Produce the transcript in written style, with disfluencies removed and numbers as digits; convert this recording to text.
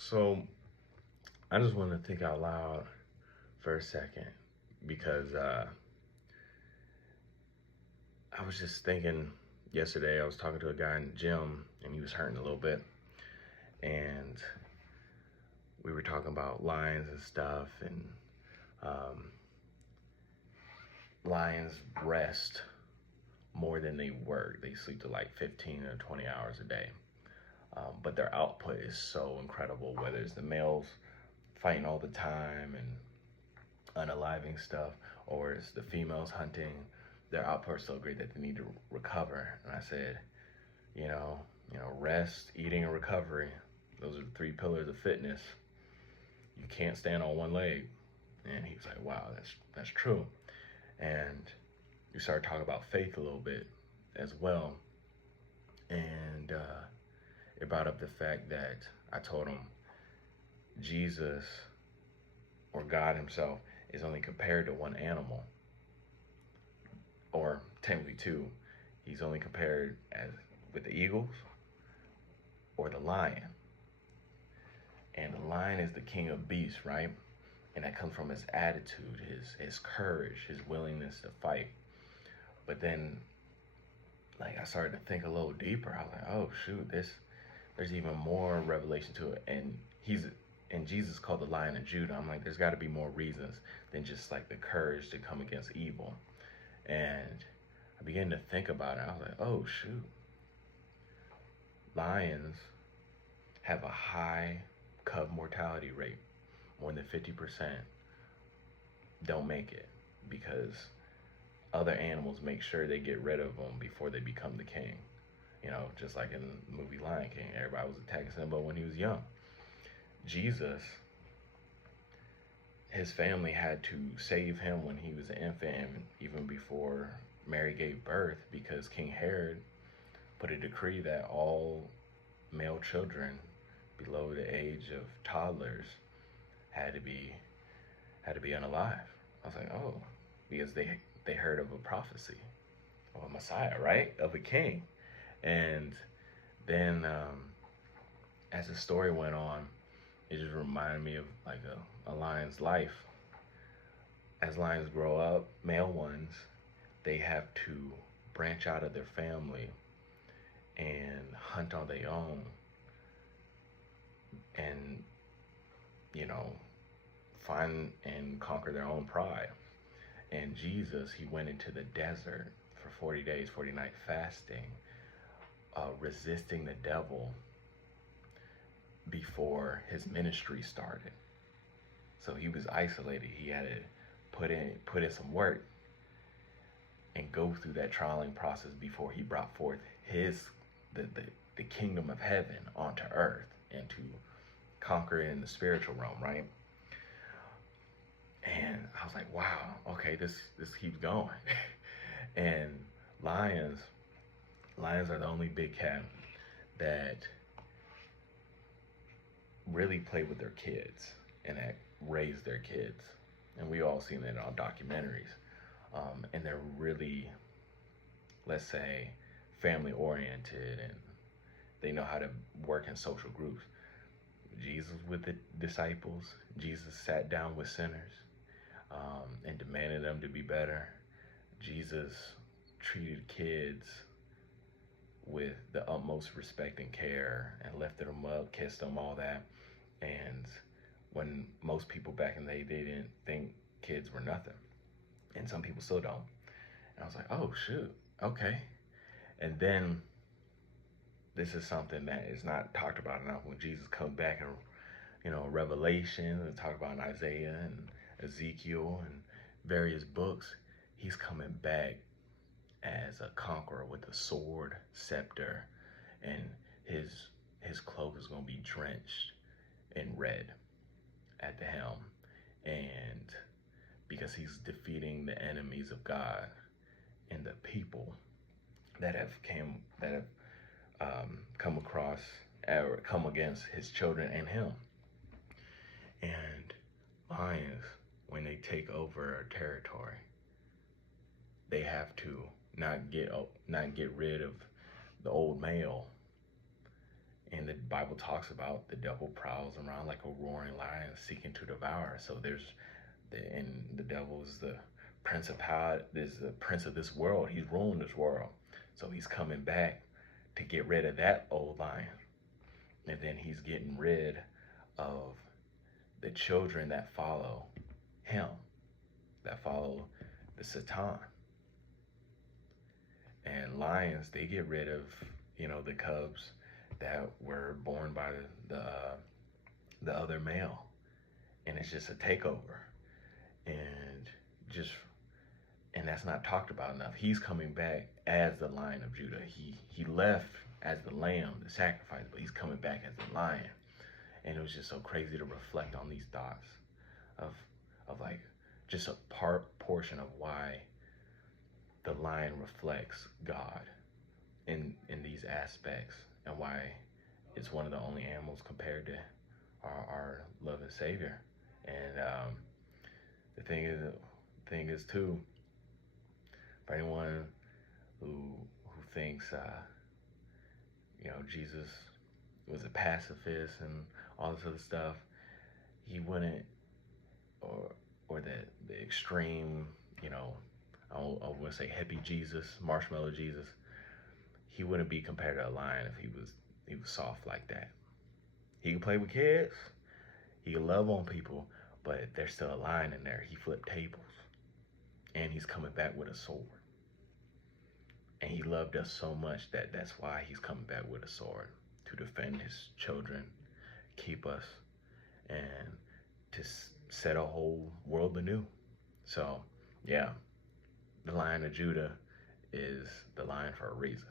So I just want to think out loud for a second because I was just thinking yesterday. I was talking to a guy in the gym and he was hurting a little bit, and we were talking about lions and stuff. And um, lions rest more than they work. They sleep to like 15 or 20 hours a day, but their output is so incredible. Whether it's the males fighting all the time and unaliving stuff, or it's the females hunting. Their output is so great that they need to recover. And I said, rest, eating, and recovery. Those are the three pillars of fitness. You can't stand on one leg. And he was like, "Wow, that's true." And we started talking about faith a little bit as well. And it brought up the fact that I told him Jesus or God Himself is only compared to one animal, or technically two. He's only compared as with the eagles or the lion. And the lion is the king of beasts, right? And that comes from his attitude, his courage, his willingness to fight. But then, like, I started to think a little deeper. I was like, oh shoot, there's even more revelation to it. And Jesus called the Lion of Judah. I'm like, there's got to be more reasons than just like the courage to come against evil. And I began to think about it. I was like, oh shoot, lions have a high cub mortality rate. More than 50% don't make it because other animals make sure they get rid of them before they become the king. Just like in the movie Lion King, everybody was attacking Simba when he was young. Jesus, his family had to save him when he was an infant, and even before Mary gave birth, because King Herod put a decree that all male children below the age of toddlers had to be unalive. I was like, oh, because they heard of a prophecy of a Messiah, right? Of a king. And then as the story went on, it just reminded me of like a lion's life. As lions grow up, male ones, they have to branch out of their family and hunt on their own and, you know, find and conquer their own pride. And Jesus, he went into the desert for 40 days, 40 nights fasting, resisting the devil before his ministry started. So he was isolated. He had to put in some work and go through that trialing process before he brought forth the kingdom of heaven onto earth and to conquer it in the spiritual realm, right? And I was like, wow, okay, this keeps going. And lions lions are the only big cat that really play with their kids and that raise their kids. And we all seen it on documentaries. And they're really, let's say, family oriented, and they know how to work in social groups. Jesus with the disciples, Jesus sat down with sinners and demanded them to be better. Jesus treated kids with the utmost respect and care and lifted them up, kissed them, all that. And when most people back in the day, they didn't think kids were nothing. And some people still don't. And I was like, oh, shoot, okay. And then this is something that is not talked about enough when Jesus comes back in, Revelation, and talk about in Isaiah and Ezekiel and various books. He's coming back as a conqueror with a sword, scepter, and his cloak is going to be drenched in red at the helm. And because he's defeating the enemies of God and the people that have come across or come against his children and him. And lions, when they take over a territory, they have to not get rid of the old male And the Bible talks about the devil prowls around like a roaring lion seeking to devour. So and the devil is the principality, is the prince of this world. He's ruling this world. So he's coming back to get rid of that old lion. And then he's getting rid of the children that follow him, that follow the Satan. And lions, they get rid of, the cubs that were born by the other male. And it's just a takeover. And just and that's not talked about enough. He's coming back as the Lion of Judah. He left as the lamb, the sacrifice, but he's coming back as the lion. And it was just so crazy to reflect on these thoughts of like just a portion of why the lion reflects God in these aspects, and why it's one of the only animals compared to our loving Savior. And the thing is too, for anyone who thinks Jesus was a pacifist and all this other stuff, he wouldn't, or the extreme, I would say hippie Jesus, marshmallow Jesus, he wouldn't be compared to a lion if he was soft like that. He could play with kids, he could love on people, but there's still a lion in there. He flipped tables, and he's coming back with a sword. And he loved us so much that's why he's coming back with a sword, to defend his children, keep us, and to set a whole world anew. So, yeah, the Lion of Judah is the lion for a reason.